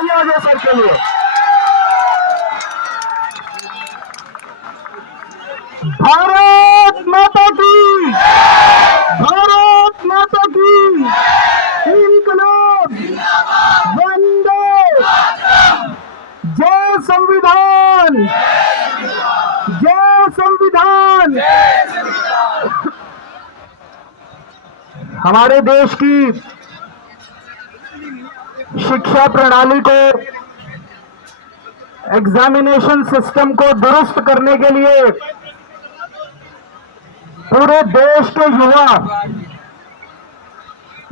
चाहिए आगे सर के लिए। भारत माता की, भारत माता की, इनकलाब, वंदे, जय संविधान, जय संविधान। हमारे देश की शिक्षा प्रणाली को, एग्जामिनेशन सिस्टम को दुरुस्त करने के लिए पूरे देश के युवा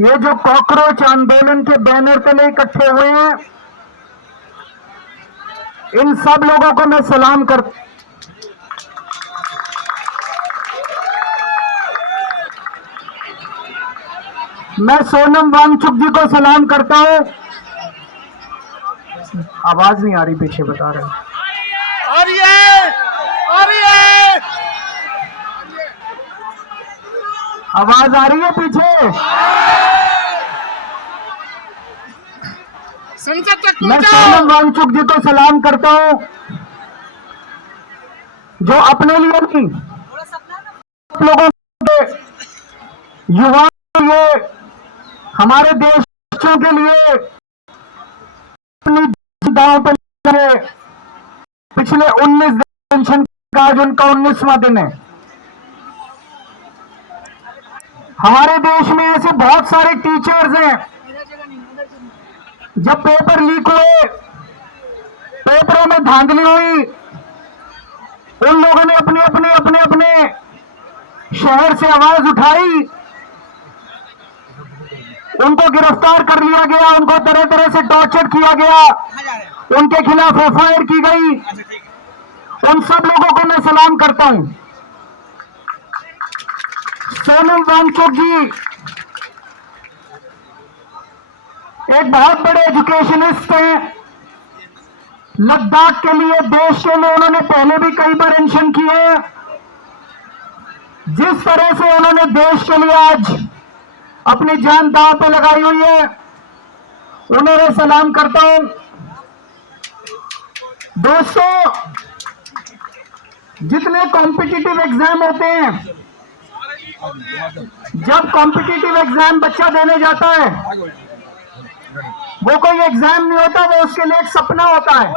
ये जो कॉकरोच आंदोलन के बैनर तले इकट्ठे हुए हैं, इन सब लोगों को मैं सलाम करता। मैं सोनम वांगचुक जी को सलाम करता हूं। आवाज नहीं आ रही, पीछे बता रहे हैं। आवाज आ रही है पीछे? मैं सोनम वांगचुक जी को सलाम करता हूं, जो अपने लिए नहीं, लोगों के युवा के लिए, हमारे देशों के लिए अपनी दांव पर लगे। पिछले 19 दिन का आज उनका 19वां दिन है। हमारे देश में ऐसे बहुत सारे टीचर्स हैं, जब पेपर लीक हुए, पेपरों में धांधली हुई, उन लोगों ने अपने शहर से आवाज उठाई, उनको गिरफ्तार कर लिया गया, उनको तरह तरह से टॉर्चर किया गया, उनके खिलाफ एफआईआर की गई। उन सब लोगों को मैं सलाम करता हूं। सोनम वांगचुक जी एक बहुत बड़े एजुकेशनिस्ट हैं। लद्दाख के लिए, देश के लिए उन्होंने पहले भी कई बार एक्शन किए। जिस तरह से उन्होंने देश के लिए आज अपनी जान दांव पे लगाई हुई है, उन्हें मैं सलाम करता हूं। दोस्तों, जितने कॉम्पिटिटिव एग्जाम होते हैं, जब कॉम्पिटिटिव एग्जाम बच्चा देने जाता है, वो कोई एग्जाम नहीं होता, वो उसके लिए एक सपना होता है।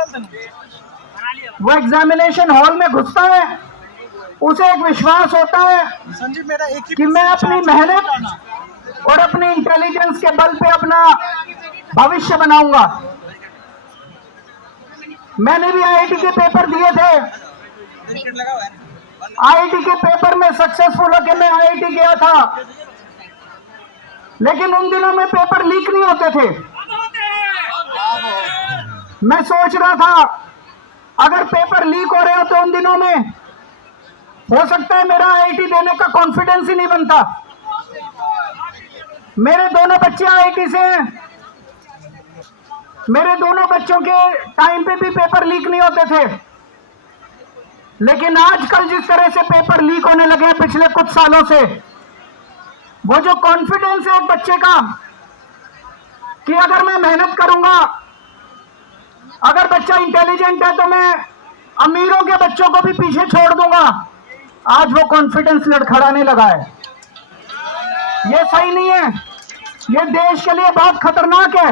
वो एग्जामिनेशन हॉल में घुसता है, उसे एक विश्वास होता है कि मैं अपनी मेहनत और अपने इंटेलिजेंस के बल पे अपना भविष्य बनाऊंगा। मैंने भी आईआईटी के पेपर दिए थे। आईआईटी के पेपर में सक्सेसफुल होकर मैं आईआईटी गया था, लेकिन उन दिनों में पेपर लीक नहीं होते थे। मैं सोच रहा था, अगर पेपर लीक हो रहे हो तो उन दिनों में हो सकता है मेरा आईआईटी देने का कॉन्फिडेंस ही नहीं बनता। मेरे दोनों बच्चे आईआईटी से हैं, मेरे दोनों बच्चों के टाइम पे भी पेपर लीक नहीं होते थे। लेकिन आजकल जिस तरह से पेपर लीक होने लगे हैं पिछले कुछ सालों से, वो जो कॉन्फिडेंस है एक बच्चे का कि अगर मैं मेहनत करूंगा, अगर बच्चा इंटेलिजेंट है तो मैं अमीरों के बच्चों को भी पीछे छोड़ दूंगा, आज वो कॉन्फिडेंस लड़खड़ाने लगा है। ये सही नहीं है। ये देश के लिए बहुत खतरनाक है।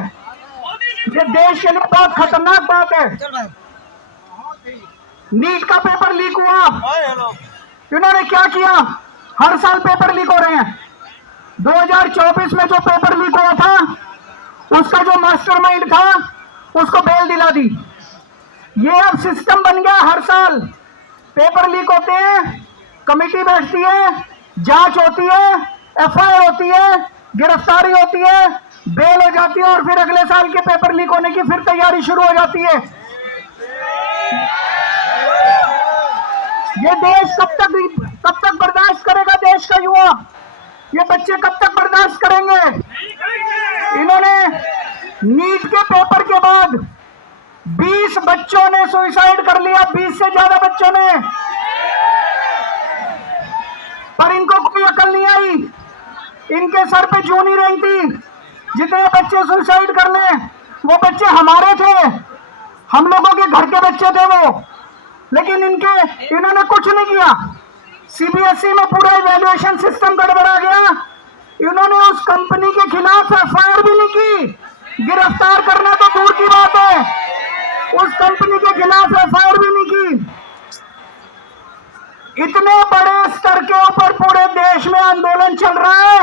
ये देश के लिए बहुत खतरनाक बात है। नीट का पेपर लीक हुआ, इन्होंने क्या किया? हर साल पेपर लीक हो रहे हैं। 2024 में जो पेपर लीक हुआ था, उसका जो मास्टरमाइंड था, उसको बेल दिला दी। ये अब सिस्टम बन गया। हर साल पेपर लीक होते हैं, कमेटी बैठती है, जांच होती है, एफआईआर होती है, गिरफ्तारी होती है, बेल हो जाती है, और फिर अगले साल के पेपर लीक होने की फिर तैयारी शुरू हो जाती है। ये देश कब तक बर्दाश्त करेगा? देश का युवा, ये बच्चे कब तक बर्दाश्त करेंगे? इन्होंने नीट के पेपर के बाद 20 बच्चों ने सुसाइड कर लिया, 20 से ज्यादा बच्चों ने, पर इनको कोई अकल नहीं आई। इनके सर पे जूं नहीं रही थी। जितने बच्चे सुसाइड कर लें वो बच्चे हमारे थे, हम लोगों के घर के बच्चे थे वो, लेकिन इन्होंने कुछ नहीं किया। सीबीएसई में पूरा इवैल्यूएशन सिस्टम गड़बड़ा गया। इन्होंने उस कंपनी के खिलाफ एफआईआर भी नहीं की, गिरफ्तार करना तो दूर की बात है, उस कंपनी के खिलाफ एफआईआर भी नहीं की। इतने बड़े स्तर के ऊपर पूरे देश में आंदोलन चल रहा है,